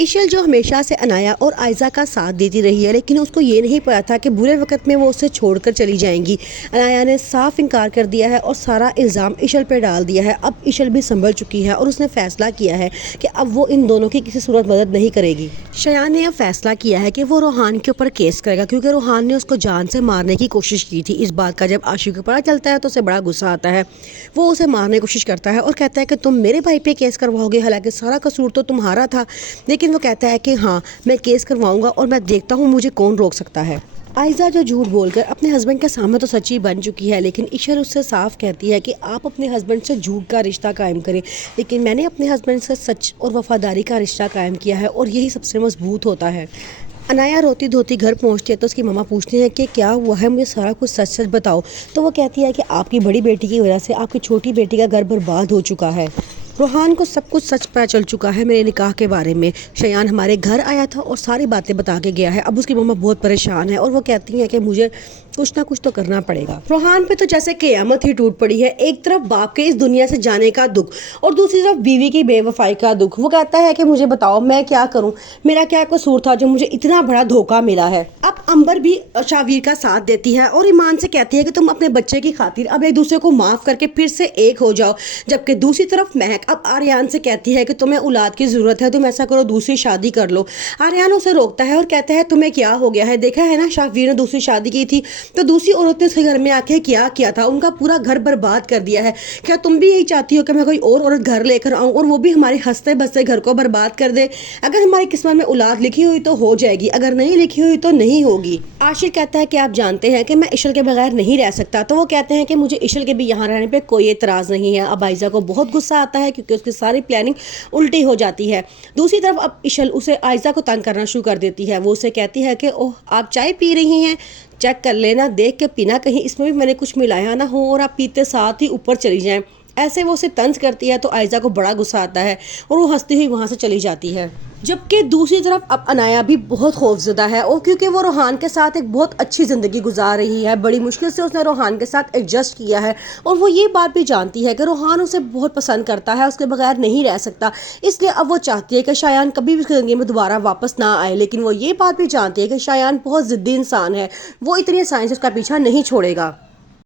इशल जो हमेशा से अनाया और आयज़ा का साथ देती रही है, लेकिन उसको ये नहीं पता था कि बुरे वक्त में वो उसे छोड़कर चली जाएंगी। अनाया ने साफ इनकार कर दिया है और सारा इल्ज़ाम इशल पे डाल दिया है। अब इशल भी संभल चुकी है और उसने फैसला किया है कि अब वो इन दोनों की किसी सूरत मदद नहीं करेगी। शयान ने अब फैसला किया है कि वो रोहान के ऊपर केस करेगा, क्योंकि रोहान ने उसको जान से मारने की कोशिश की थी। इस बात का जब आशिक को पता चलता है तो उसे बड़ा गुस्सा आता है। वो उसे मारने की कोशिश करता है और कहता है कि तुम मेरे भाई पे केस करवाओगे, हालांकि सारा कसूर तो तुम्हारा था। लेकिन वो कहता है कि हाँ, मैं केस करवाऊंगा और मैं देखता हूँ मुझे कौन रोक सकता है। आयज़ा जो झूठ बोलकर अपने हस्बैंड के सामने तो सच्ची बन चुकी है, लेकिन इशल उससे साफ कहती है कि आप अपने हस्बैंड से झूठ का रिश्ता कायम करें, लेकिन मैंने अपने हस्बैंड से सच और वफादारी का रिश्ता कायम किया है और यही सबसे मजबूत होता है। अनाया रोती धोती घर पहुंचती है तो उसकी मम्मा पूछती हैं कि क्या हुआ है, मुझे सारा कुछ सच सच बताओ। तो वो कहती है कि आपकी बड़ी बेटी की वजह से आपकी छोटी बेटी का घर बर्बाद हो चुका है। रोहान को सब कुछ सच पता चल चुका है मेरे निकाह के बारे में। शयान हमारे घर आया था और सारी बातें बता के गया है। अब उसकी मम्मा बहुत परेशान है और वो कहती हैं कि मुझे कुछ ना कुछ तो करना पड़ेगा। रोहान पे तो जैसे क़यामत ही टूट पड़ी है। एक तरफ बाप के इस दुनिया से जाने का दुख और दूसरी तरफ बीवी की बेवफाई का दुख। वो कहता है कि मुझे बताओ मैं क्या करूं, मेरा क्या कसूर था जो मुझे इतना बड़ा धोखा मिला है। अब अंबर भी शावीर का साथ देती है और ईमान से कहती है कि तुम अपने बच्चे की खातिर अब एक दूसरे को माफ करके फिर से एक हो जाओ। जबकि दूसरी तरफ महक अब आर्यान से कहती है कि तुम्हें औलाद की जरूरत है, तुम ऐसा करो दूसरी शादी कर लो। आर्यान उसे रोकता है और कहता है तुम्हें क्या हो गया है, देखा है ना शावीर ने दूसरी शादी की थी तो दूसरी औरत ने उसके घर में आके क्या किया था, उनका पूरा घर बर्बाद कर दिया है। क्या तुम भी यही चाहती हो कि मैं कोई और औरत घर लेकर आऊं और वो भी हमारे हंसते बसते घर को बर्बाद कर दे? अगर हमारी किस्मत में औलाद लिखी हुई तो हो जाएगी, अगर नहीं लिखी हुई तो नहीं होगी। आशिर कहता है कि आप जानते हैं कि मैं इशल के बगैर नहीं रह सकता। तो वो कहते हैं कि मुझे इशल के भी यहाँ रहने पे कोई एतराज़ नहीं है। अब आयज़ा को बहुत गुस्सा आता है क्योंकि उसकी सारी प्लानिंग उल्टी हो जाती है। दूसरी तरफ अब इशल उसे आयज़ा को तंग करना शुरू कर देती है। वो उसे कहती है कि ओह आप चाय पी रही हैं, चेक कर लेना, देख के पीना, कहीं इसमें भी मैंने कुछ मिलाया ना हो और आप पीते साथ ही ऊपर चली जाएं। ऐसे वो उसे तंज करती है तो आयज़ा को बड़ा गुस्सा आता है और वो हंसती हुई वहाँ से चली जाती है। जबकि दूसरी तरफ अब अनाया भी बहुत खौफजदा है और क्योंकि वो रोहान के साथ एक बहुत अच्छी ज़िंदगी गुजार रही है, बड़ी मुश्किल से उसने रोहान के साथ एडजस्ट किया है और वो ये बात भी जानती है कि रोहान उसे बहुत पसंद करता है, उसके बगैर नहीं रह सकता। इसलिए अब वो चाहती है कि शायान कभी भी उसकी ज़िंदगी में दोबारा वापस ना आए। लेकिन वो ये बात भी जानती है कि शायान बहुत ज़िद्दी इंसान है, वो इतनी आसानी से उसका पीछा नहीं छोड़ेगा।